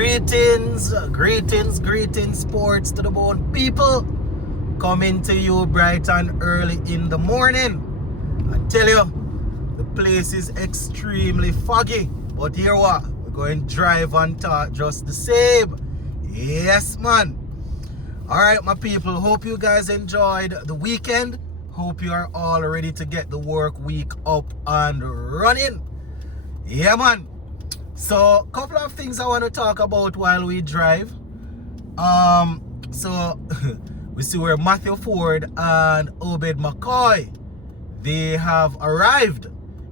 Greetings, sports to the bone people. Coming to you bright and early in the morning. I tell you, the place is extremely foggy. But here what? We're going to drive and talk just the same. Yes, man. Alright, my people. Hope you guys enjoyed the weekend. Hope you are all ready to get the work week up and running. Yeah, man. So, a couple of things I want to talk about while we drive. So we see where Matthew Ford and Obed McCoy, they have arrived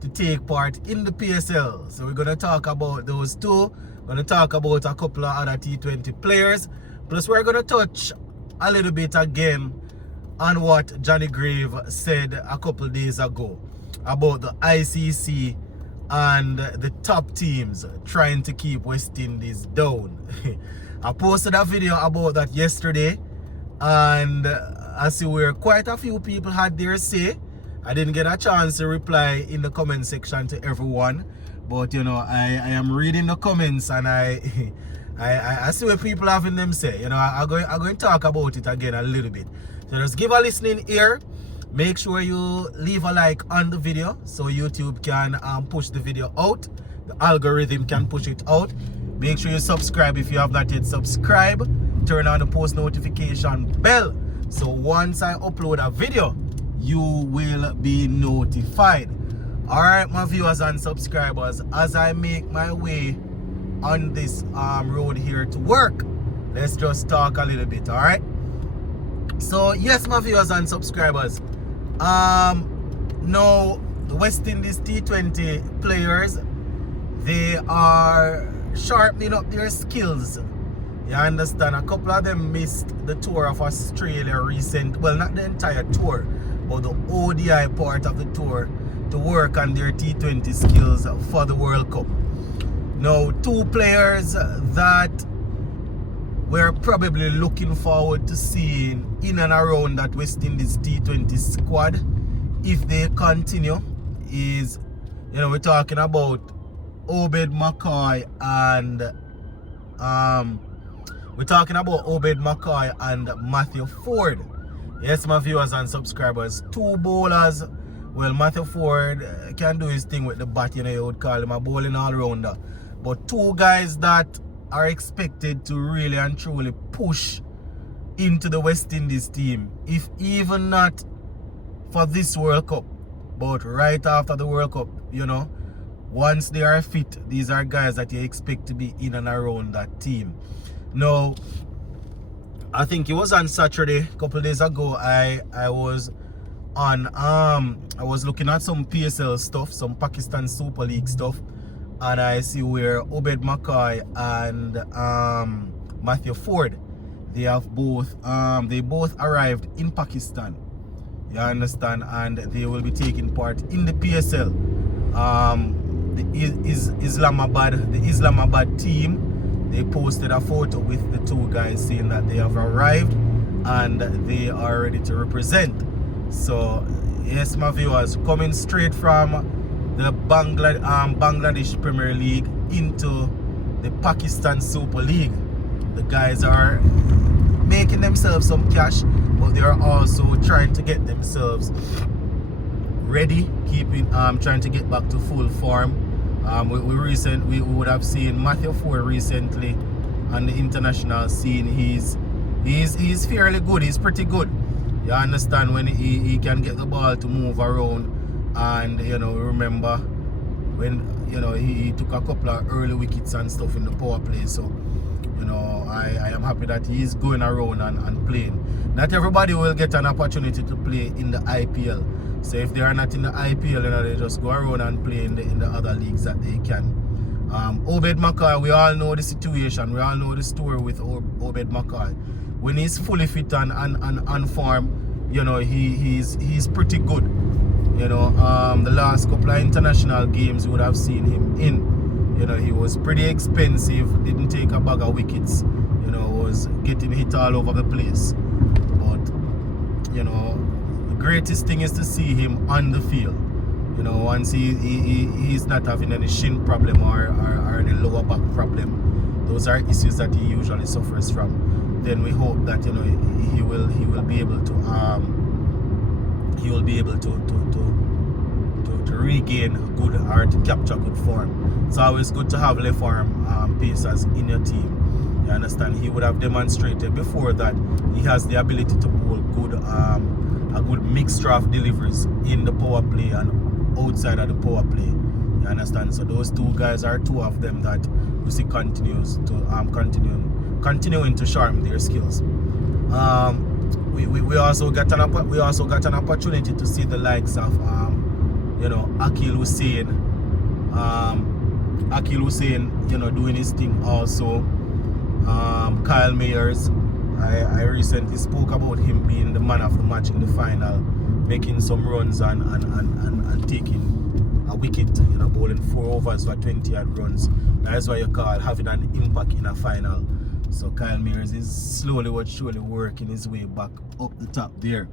to take part in the PSL. So we're going to talk about those two. We're going to talk about a couple of other T20 players. Plus we're going to touch a little bit again on what Johnny Grave said a couple days ago about the ICC and the top teams trying to keep West Indies down. I posted a video about that yesterday, and I see where quite a few people had their say. I didn't get a chance to reply in the comment section to everyone, but you know, I am reading the comments, and I see what people having them say. You know, I'm going to talk about it again a little bit. So just give a listening ear. Make sure you leave a like on the video so YouTube can push the video out. The algorithm can push it out. Make sure you subscribe if you have not yet subscribed. Turn on the post notification bell so once I upload a video, you will be notified. Alright, my viewers and subscribers, as I make my way on this road here to work, let's just talk a little bit. Alright, so yes, my viewers and subscribers, now the West Indies T20 players, they are sharpening up their skills. You understand? A couple of them missed the tour of Australia recent, well, not the entire tour, but the ODI part of the tour, to work on their T20 skills for the World Cup. Now, two players that we're probably looking forward to seeing in and around that West Indies T20 squad if they continue is, you know, we're talking about Obed McCoy and Matthew Ford. Yes, my viewers and subscribers, two bowlers. Well, Matthew Ford can do his thing with the bat, you know, you would call him a bowling all-rounder. But two guys that are expected to really and truly push into the West Indies team, if even not for this World Cup, but right after the World Cup, you know, once they are fit, these are guys that you expect to be in and around that team. Now, I think it was on Saturday, a couple of days ago, I was on I was looking at some PSL stuff, some Pakistan Super League stuff, and I see where Obed McCoy and Matthew Ford, they both arrived in Pakistan. You understand? And they will be taking part in the PSL. The Islamabad team, they posted a photo with the two guys saying that they have arrived and they are ready to represent. So yes, my viewers, coming straight from the Bangladesh Premier League into the Pakistan Super League. The guys are making themselves some cash, but they are also trying to get themselves ready, trying to get back to full form. We would have seen Matthew Ford recently on the international scene. He's fairly good. He's pretty good. You understand, when he can get the ball to move around, and you know, remember when, you know, he took a couple of early wickets and stuff in the power play. So you know, I am happy that he's going around and playing. Not everybody will get an opportunity to play in the IPL. So if they are not in the IPL, you know, they just go around and play in the other leagues that they can. Obed McCoy, we all know the situation. We all know the story with Obed McCoy. When he's fully fit and on form, you know, he's pretty good. You know, the last couple of international games you would have seen him in. You know, he was pretty expensive, didn't take a bag of wickets. You know, was getting hit all over the place. But, you know, the greatest thing is to see him on the field. You know, once he's not having any shin problem or any lower back problem, those are issues that he usually suffers from. Then we hope that he will be able to to regain good or to capture good form. It's always good to have left arm pacers in your team. You understand? He would have demonstrated before that he has the ability to bowl good a good mixture of deliveries in the power play and outside of the power play. You understand? So those two guys are two of them that we see continues to continuing to sharpen their skills. We also got an opportunity to see the likes of Akil Hussain, doing his thing also. Kyle Mayers, I recently spoke about him being the man of the match in the final, making some runs and taking a wicket, bowling 4 overs for 20 odd runs. That's why you call having an impact in a final. So Kyle Mayers is slowly but surely working his way back up the top there.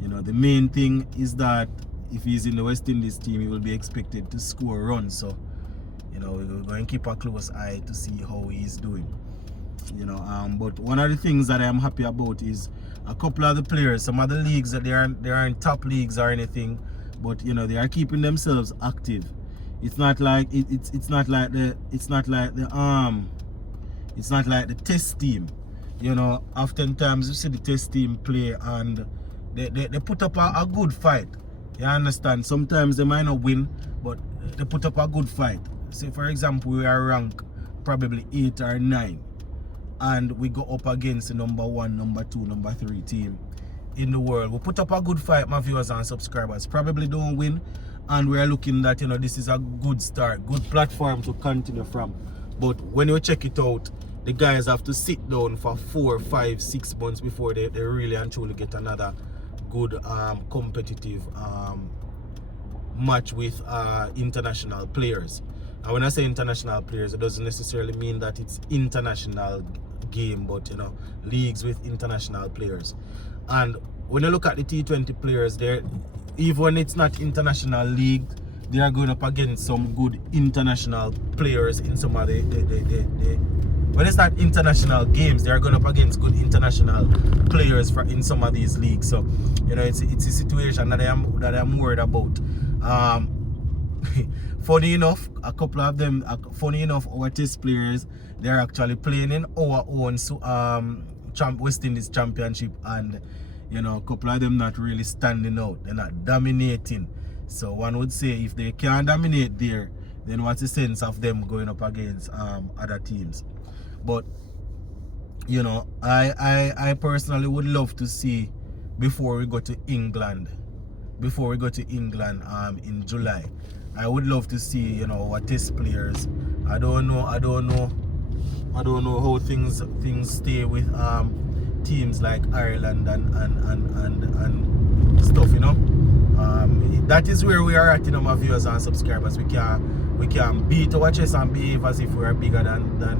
The main thing is that if he's in the West Indies team, he will be expected to score runs. So, we're going to keep a close eye to see how he's doing. But one of the things that I'm happy about is a couple of the players, some of the leagues that they aren't top leagues or anything, but they are keeping themselves active. It's not like it's not like the test team. Oftentimes you see the test team play and they put up a good fight. You understand? Sometimes they might not win, but they put up a good fight. Say for example, we are ranked probably 8 or 9. And we go up against the number 1, number 2, number 3 team in the world. We put up a good fight, my viewers and subscribers. Probably don't win, and we're looking that this is a good start, good platform to continue from. But when you check it out, the guys have to sit down for 4, 5, 6 months before they really and truly get another good competitive match with international players. And when I say international players, it doesn't necessarily mean that it's international game, but leagues with international players. And when you look at the T20 players, even when it's not international league, they are going up against some good international players in some of the when it's not international games, they are going up against good international players in some of these leagues. So it's a situation that I'm worried about. Funny enough, a couple of them, our test players, they're actually playing in our own West Indies Championship, and a couple of them not really standing out. They're not dominating. So one would say if they can't dominate there, then what's the sense of them going up against other teams? But I personally would love to see before we go to England in July. I would love to see our test players. I don't know how things stay with teams like Ireland and stuff. That is where we are at, my viewers and subscribers. We can beat our chest and behave as if we are bigger than that.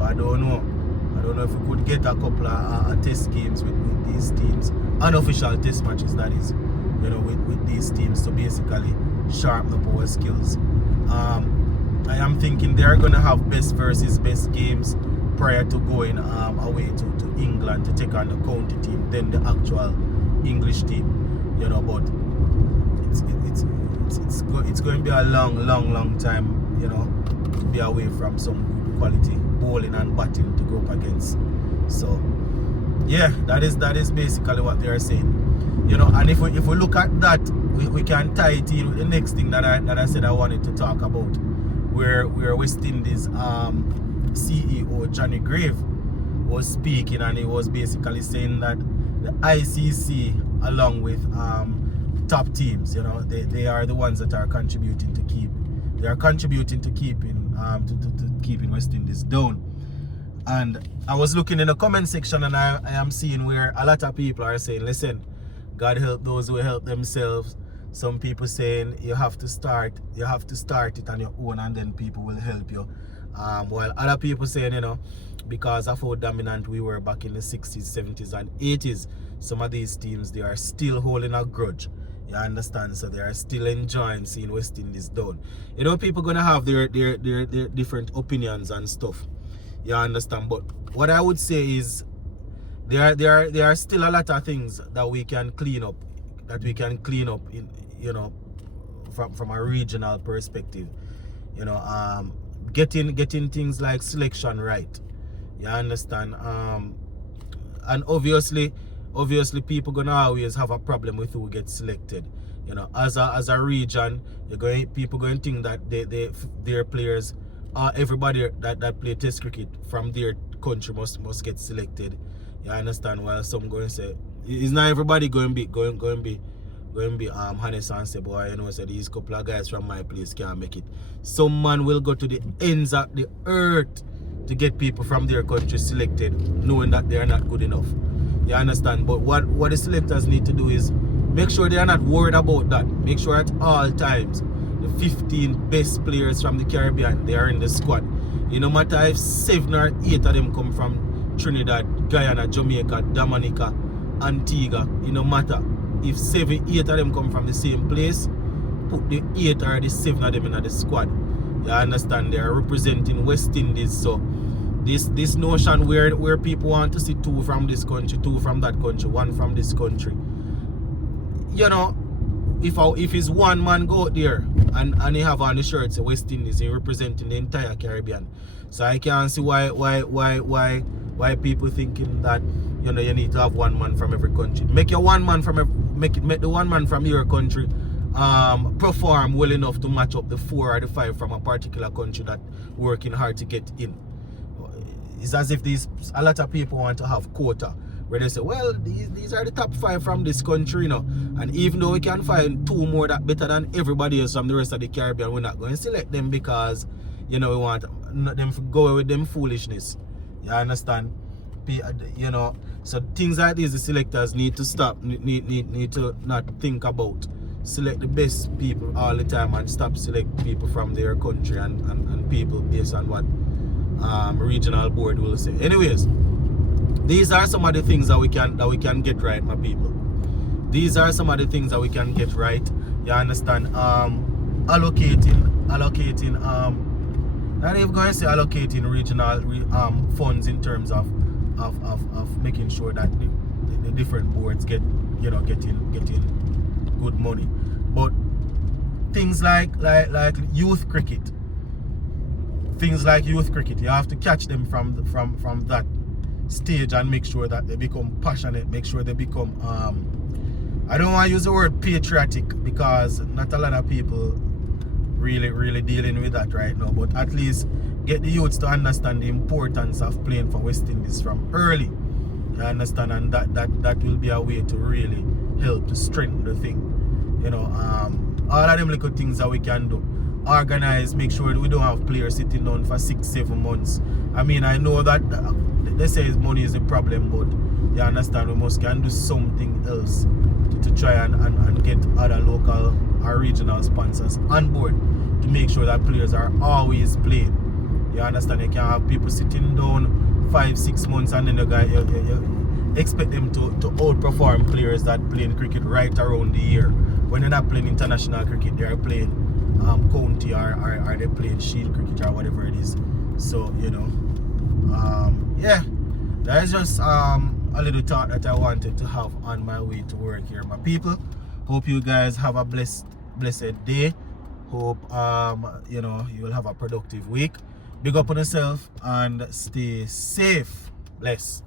I don't know if we could get a couple of test games with these teams, unofficial test matches, that is, with these teams, to basically sharpen up our skills. I am thinking they are going to have best versus best games prior to going away to England to take on the county team, then the actual English team. But it's going to be a long time, to be away from some good quality bowling and batting to go up against. So yeah, that is basically what they are saying. And if we look at that, we can tie it in with the next thing that I said I wanted to talk about, where West Indies CEO Johnny Grave was speaking, and he was basically saying that the ICC, along with top teams, they are the ones that are contributing to keeping West Indies down. And I was looking in the comment section, and I am seeing where a lot of people are saying, listen, God help those who help themselves. Some people saying you have to start it on your own, and then people will help you. While other people saying, because of how dominant we were back in the 60s, 70s and 80s, some of these teams, they are still holding a grudge. You understand? So they are still enjoying seeing West Indies done. You know, people gonna have their different opinions and stuff. You understand? But what I would say is there are still a lot of things that we can clean up, in, you know, from a regional perspective. You know, getting things like selection right. You understand? And obviously people gonna always have a problem with who gets selected. You know, as a region, people going to think that their players, everybody that play test cricket from their country must get selected. You understand? While some going to say it's not everybody going to be honest and say, boy, you know, say these couple of guys from my place can't make it. Some man will go to the ends of the earth to get people from their country selected, knowing that they are not good enough. You understand? But what the selectors need to do is make sure they are not worried about that. Make sure at all times the 15 best players from the Caribbean, they are in the squad. You no matter if 7 or 8 of them come from Trinidad, Guyana, Jamaica, Dominica, Antigua, it no matter. If 7, 8 of them come from the same place, put the 8 or the 7 of them in the squad. You understand? They are representing West Indies. So this notion where people want to see 2 from this country, 2 from that country, 1 from this country. You know, if it's one man go out there and he have on the shirt say West Indies, he representing the entire Caribbean. So I can't see why people thinking that, you know, you need to have 1 man from every country. Make your 1 man from make the 1 man from your country perform well enough to match up the 4 or the 5 from a particular country that working hard to get in. It's as if a lot of people want to have quota where they say, well, these are the top 5 from this country, you know, and even though we can find 2 more that better than everybody else from the rest of the Caribbean, we're not going to select them because, you know, we want them to go away with them foolishness. You understand? You know, so things like these the selectors need to stop, need to not think about. Select the best people all the time and stop select people from their country and people based on what regional board will say. Anyways, these are some of the things that we can get right, my people. These are some of the things that we can get right. You understand? Allocating not even going to say allocating regional funds in terms of making sure that the different boards get, you know, getting good money. But things like youth cricket, you have to catch them from that stage and make sure that they become passionate, make sure they become I don't want to use the word patriotic because not a lot of people really dealing with that right now, but at least get the youths to understand the importance of playing for West Indies from early. You understand? And that will be a way to really help to strengthen the thing. You know, all of them little things that we can do. Organize, make sure that we don't have players sitting down for 6-7 months. I mean, I know that they say money is a problem, but you understand, we can do something else to try and get other local or regional sponsors on board to make sure that players are always playing. You understand? You can't have people sitting down 5-6 months and then you expect them to outperform players that playing cricket right around the year. When they're not playing international cricket, they're playing county or they're playing shield cricket or whatever it is. So, you know, yeah, that is just a little thought that I wanted to have on my way to work here, my people. Hope you guys have a blessed day. Hope you know, you will have a productive week. Big up on yourself and stay safe. Bless.